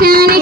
Johnny.